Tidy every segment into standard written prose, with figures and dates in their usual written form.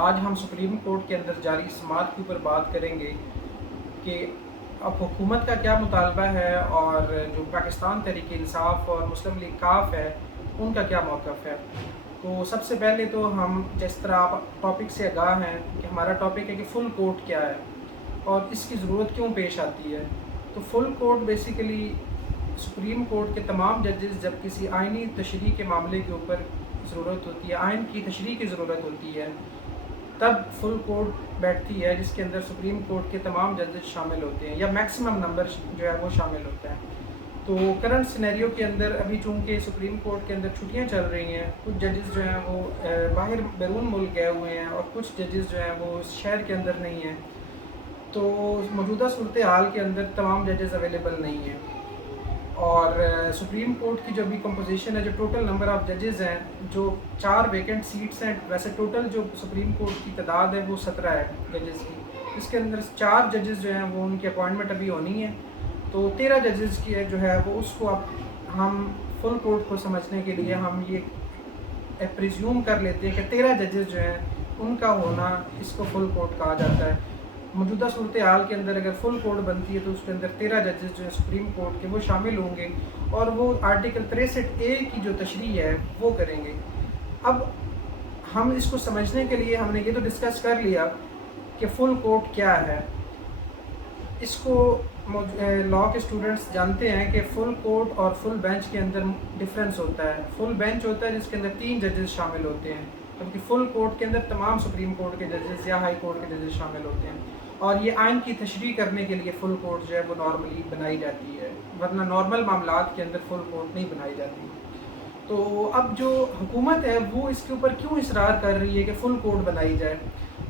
آج ہم supreme court کے اندر جاری سماعت کے اوپر بات کریں گے کہ اب حکومت کا کیا مطالبہ ہے اور جو پاکستان تحریک انصاف اور مسلم لیگ کاف ہے ان کا کیا موقف ہے۔ تو سب سے پہلے تو ہم جس طرح آپ ٹاپک سے آگاہ ہیں کہ ہمارا ٹاپک ہے کہ فل کورٹ کیا ہے اور اس کی ضرورت کیوں پیش آتی ہے۔ تو full court basically supreme court کے تمام ججز جب کسی آئینی تشریح کے معاملے کے اوپر ضرورت ہوتی ہے، آئین کی تشریح کی ضرورت ہوتی ہے، تب فل کورٹ بیٹھتی ہے جس کے اندر سپریم کورٹ کے تمام ججز شامل ہوتے ہیں یا میکسیمم نمبر جو ہے وہ شامل ہوتا ہے۔ تو کرنٹ سینیریو کے اندر ابھی چونکہ سپریم کورٹ کے اندر چھٹیاں چل رہی ہیں، کچھ ججز جو ہیں وہ باہر بیرون ملک گئے ہوئے ہیں اور کچھ ججز جو ہیں وہ شہر کے اندر نہیں ہیں، تو موجودہ صورتحال کے اندر تمام ججز اویلیبل نہیں ہیں۔ اور سپریم کورٹ کی جو ابھی کمپوزیشن ہے، جو ٹوٹل نمبر آف ججز ہیں، جو 4 ویکنٹ سیٹس ہیں، ویسے ٹوٹل جو سپریم کورٹ کی تعداد ہے وہ 17 ہے ججز کی، اس کے اندر 4 ججز جو ہیں وہ ان کی اپوائنٹمنٹ ابھی ہونی ہے، تو 13 ججز کی جو ہے وہ اس کو اب ہم فل کورٹ کو سمجھنے کے لیے ہم یہ پریزیوم کر لیتے ہیں کہ 13 ججز جو ہیں ان کا ہونا اس کو فل کورٹ کہا جاتا ہے۔ موجودہ صورتحال کے اندر اگر فل کورٹ بنتی ہے تو اس کے اندر 13 ججز جو ہیں سپریم کورٹ کے وہ شامل ہوں گے اور وہ آرٹیکل 63A کی جو تشریح ہے وہ کریں گے۔ اب ہم اس کو سمجھنے کے لیے ہم نے یہ تو ڈسکس کر لیا کہ فل کورٹ کیا ہے۔ اس کو لاء کے اسٹوڈنٹس جانتے ہیں کہ فل کورٹ اور فل بینچ کے اندر ڈفرینس ہوتا ہے۔ فل بینچ ہوتا ہے جس کے اندر 3 ججز شامل ہوتے ہیں، جبکہ فل کورٹ کے اندر تمام سپریم کورٹ کے ججز یا ہائی کورٹ کے ججز شامل ہوتے ہیں، اور یہ آئین کی تشریح کرنے کے لیے فل کورٹ جو ہے وہ نارملی بنائی جاتی ہے، ورنہ نارمل معاملات کے اندر فل کورٹ نہیں بنائی جاتی۔ تو اب جو حکومت ہے وہ اس کے اوپر کیوں اصرار کر رہی ہے کہ فل کورٹ بنائی جائے؟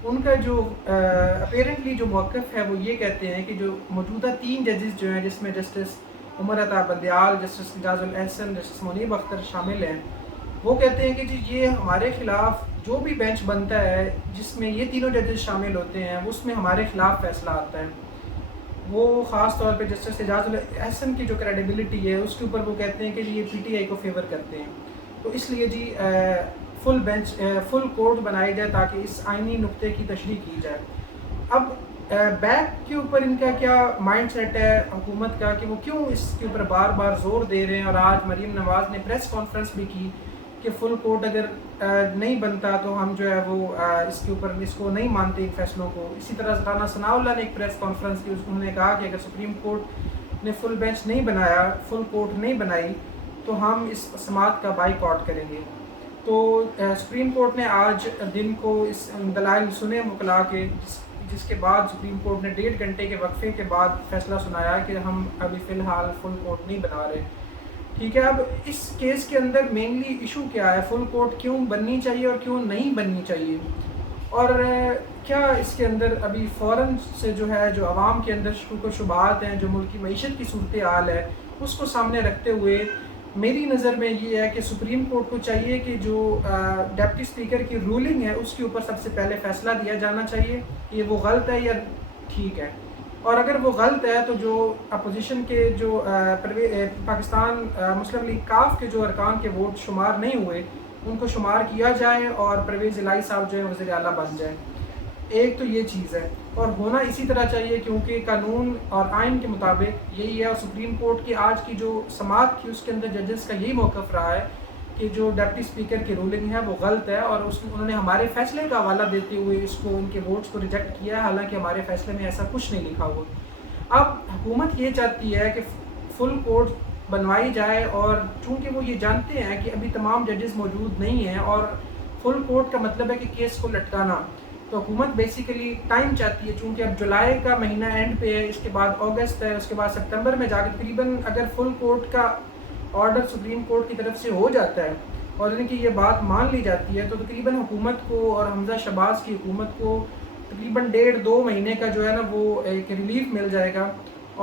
ان کا جو اپیرنٹلی جو موقف ہے وہ یہ کہتے ہیں کہ جو موجودہ 3 ججز جو ہیں، جس میں justice Umar Ata Bandial, justice Ijaz ul Ahsan, justice منیب اختر شامل ہیں، وہ کہتے ہیں کہ جی یہ ہمارے خلاف جو بھی بینچ بنتا ہے جس میں یہ تینوں ججز شامل ہوتے ہیں اس میں ہمارے خلاف فیصلہ آتا ہے۔ وہ خاص طور پہ جسٹس اعجاز الاحسن کی جو کریڈیبلٹی ہے اس کے اوپر وہ کہتے ہیں کہ یہ پی ٹی آئی کو فیور کرتے ہیں، تو اس لیے جی فل کورٹ بنائی جائے تاکہ اس آئینی نقطے کی تشریح کی جائے۔ اب بیک کے اوپر ان کا کیا مائنڈ سیٹ ہے حکومت کا کہ وہ کیوں اس کے اوپر بار بار زور دے رہے ہیں، اور آج مریم نواز نے پریس کانفرنس بھی کی کہ فل کورٹ اگر نہیں بنتا تو ہم جو ہے وہ اس کے اوپر اس کو نہیں مانتے ان فیصلوں کو۔ اسی طرح رانا ثناء اللہ نے ایک پریس کانفرنس کی، انہوں نے کہا کہ اگر سپریم کورٹ نے فل بینچ نہیں بنایا، فل کورٹ نہیں بنائی، تو ہم اس سماعت کا بائیکاٹ کریں گے۔ تو سپریم کورٹ نے آج دن کو اس دلائل سنے وکلاء کے، جس کے بعد سپریم کورٹ نے 1.5 گھنٹے کے وقفے کے بعد فیصلہ سنایا کہ ہم ابھی فی الحال فل کورٹ نہیں بنا رہے۔ ٹھیک ہے، اب اس کیس کے اندر مینلی ایشو کیا ہے، فل کورٹ کیوں بننی چاہیے اور کیوں نہیں بننی چاہیے، اور کیا اس کے اندر ابھی فوراً سے جو ہے جو عوام کے اندر شکوک و شبہات ہیں، جو ملکی معیشت کی صورتحال ہے اس کو سامنے رکھتے ہوئے میری نظر میں یہ ہے کہ سپریم کورٹ کو چاہیے کہ جو ڈپٹی اسپیکر کی رولنگ ہے اس کے اوپر سب سے پہلے فیصلہ دیا جانا چاہیے کہ یہ وہ غلط ہے یا ٹھیک ہے، اور اگر وہ غلط ہے تو جو اپوزیشن کے جو پاکستان مسلم لیگ کاف کے جو ارکان کے ووٹ شمار نہیں ہوئے ان کو شمار کیا جائے اور پرویز الہی صاحب جو ہے وزیر اعلیٰ بن جائیں۔ ایک تو یہ چیز ہے، اور ہونا اسی طرح چاہیے کیونکہ قانون اور آئین کے مطابق یہی ہے، اور سپریم کورٹ کی آج کی جو سماعت تھی اس کے اندر ججز کا یہی موقف رہا ہے کہ جو ڈپٹی اسپیکر کی رولنگ ہے وہ غلط ہے، اور انہوں نے ہمارے فیصلے کا حوالہ دیتے ہوئے اس کو ان کے ووٹس کو ریجیکٹ کیا ہے، حالانکہ ہمارے فیصلے میں ایسا کچھ نہیں لکھا ہوا۔ اب حکومت یہ چاہتی ہے کہ فل کورٹ بنوائی جائے، اور چونکہ وہ یہ جانتے ہیں کہ ابھی تمام ججز موجود نہیں ہیں، اور فل کورٹ کا مطلب ہے کہ کیس کو لٹکانا، تو حکومت بیسیکلی ٹائم چاہتی ہے، چونکہ اب جولائی کا مہینہ اینڈ پہ ہے، اس کے بعد اگست ہے، اس کے بعد سپتمبر میں جا کے تقریباً اگر فل کورٹ کا آرڈر سپریم کورٹ کی طرف سے ہو جاتا ہے اور ان کی یہ بات مان لی جاتی ہے تو تقریباً حکومت کو اور حمزہ شہباز کی حکومت کو تقریباً 1.5-2 مہینے کا جو ہے نا وہ ایک ریلیف مل جائے گا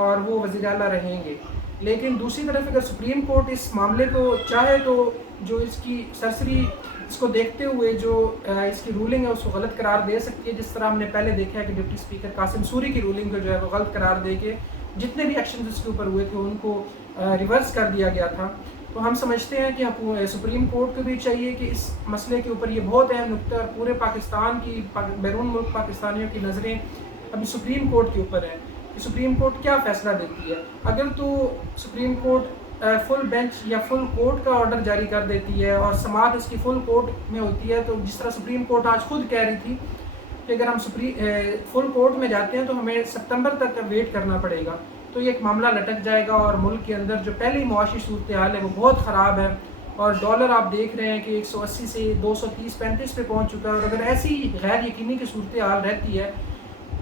اور وہ وزیر اعلیٰ رہیں گے۔ لیکن دوسری طرف اگر سپریم کورٹ اس معاملے کو چاہے تو جو اس کی سرسری اس کو دیکھتے ہوئے جو اس کی رولنگ ہے اس کو غلط قرار دے سکتی ہے، جس طرح ہم نے پہلے دیکھا ہے کہ ڈپٹی اسپیکر قاسم سوری کی رولنگ کو جو ہے وہ غلط قرار دے کے جتنے بھی ایکشنز اس کے اوپر ہوئے تھے ان کو ریورس کر دیا گیا تھا۔ تو ہم سمجھتے ہیں کہ سپریم کورٹ کو بھی چاہیے کہ اس مسئلے کے اوپر، یہ بہت اہم نکتہ ہے، اور پورے پاکستان کی، بیرون ملک پاکستانیوں کی نظریں ابھی سپریم کورٹ کے اوپر ہیں کہ سپریم کورٹ کیا فیصلہ دیتی ہے۔ اگر تو سپریم کورٹ فل بینچ یا فل کورٹ کا آرڈر جاری کر دیتی ہے اور سماعت اس کی فل کورٹ میں ہوتی ہے، تو جس طرح سپریم کورٹ آج خود کہہ رہی تھی کہ اگر ہم فل کورٹ میں جاتے ہیں تو ہمیں ستمبر تک کا ویٹ کرنا پڑے گا، تو یہ ایک معاملہ لٹک جائے گا، اور ملک کے اندر جو پہلی معاشی صورتحال ہے وہ بہت خراب ہے، اور ڈالر آپ دیکھ رہے ہیں کہ 180 سے 230-35 پہ پہنچ چکا ہے، اور اگر ایسی غیر یقینی کی صورتحال رہتی ہے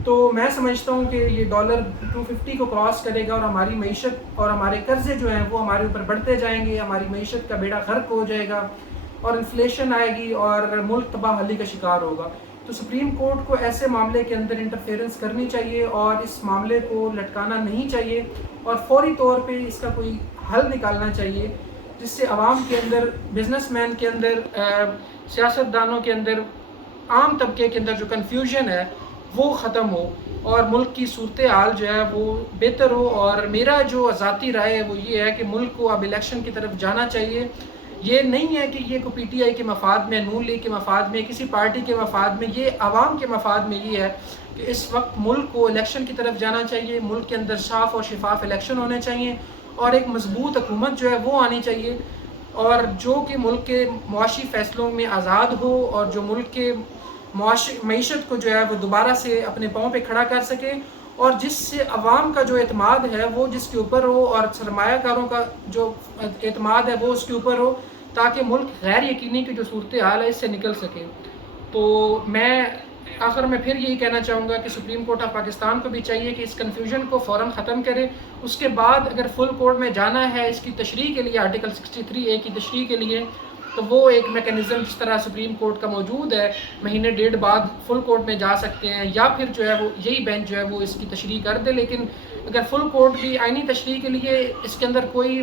تو میں سمجھتا ہوں کہ یہ ڈالر 250 کو کراس کرے گا، اور ہماری معیشت اور ہمارے قرضے جو ہیں وہ ہمارے اوپر بڑھتے جائیں گے، ہماری معیشت کا بیڑا غرق ہو جائے گا، اور انفلیشن آئے گی، اور ملک تباہ حالی کا شکار ہوگا۔ تو سپریم کورٹ کو ایسے معاملے کے اندر انٹرفیئرنس کرنی چاہیے، اور اس معاملے کو لٹکانا نہیں چاہیے، اور فوری طور پہ اس کا کوئی حل نکالنا چاہیے، جس سے عوام کے اندر، بزنس مین کے اندر، سیاستدانوں کے اندر، عام طبقے کے اندر جو کنفیوژن ہے وہ ختم ہو، اور ملک کی صورتحال جو ہے وہ بہتر ہو۔ اور میرا جو ذاتی رائے ہے وہ یہ ہے کہ ملک کو اب الیکشن کی طرف جانا چاہیے۔ یہ نہیں ہے کہ یہ کو پی ٹی آئی کے مفاد میں، نون لیگ کے مفاد میں، کسی پارٹی کے مفاد میں، یہ عوام کے مفاد میں یہ ہے کہ اس وقت ملک کو الیکشن کی طرف جانا چاہیے، ملک کے اندر صاف اور شفاف الیکشن ہونے چاہیے، اور ایک مضبوط حکومت جو ہے وہ آنی چاہیے، اور جو کہ ملک کے معاشی فیصلوں میں آزاد ہو، اور جو ملک کے معیشت کو جو ہے وہ دوبارہ سے اپنے پاؤں پہ کھڑا کر سکے، اور جس سے عوام کا جو اعتماد ہے وہ جس کے اوپر ہو، اور سرمایہ کاروں کا جو اعتماد ہے وہ اس کے اوپر ہو، تاکہ ملک غیر یقینی کی جو صورتحال ہے اس سے نکل سکے۔ تو میں آخر میں پھر یہی کہنا چاہوں گا کہ سپریم کورٹ آف پاکستان کو بھی چاہیے کہ اس کنفیوژن کو فوراً ختم کرے، اس کے بعد اگر فل کورٹ میں جانا ہے اس کی تشریح کے لیے، آرٹیکل 63A کی تشریح کے لیے، تو وہ ایک میکینزم جس طرح سپریم کورٹ کا موجود ہے، مہینے ڈیڑھ بعد فل کورٹ میں جا سکتے ہیں، یا پھر جو ہے وہ یہی بینچ جو ہے وہ اس کی تشریح کر دے۔ لیکن اگر فل کورٹ بھی آئینی تشریح کے لیے، اس کے اندر کوئی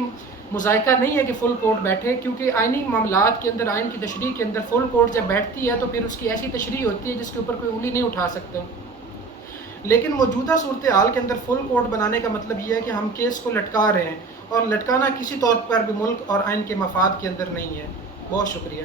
مذائقہ نہیں ہے کہ فل کورٹ بیٹھے، کیونکہ آئینی معاملات کے اندر، آئین کی تشریح کے اندر فل کورٹ جب بیٹھتی ہے تو پھر اس کی ایسی تشریح ہوتی ہے جس کے اوپر کوئی انگلی نہیں اٹھا سکتا۔ لیکن موجودہ صورتحال کے اندر فل کورٹ بنانے کا مطلب یہ ہے کہ ہم کیس کو لٹکا رہے ہیں، اور لٹکانا کسی طور پر بھی ملک اور آئین کے مفاد کے اندر نہیں ہے۔ بہت شکریہ۔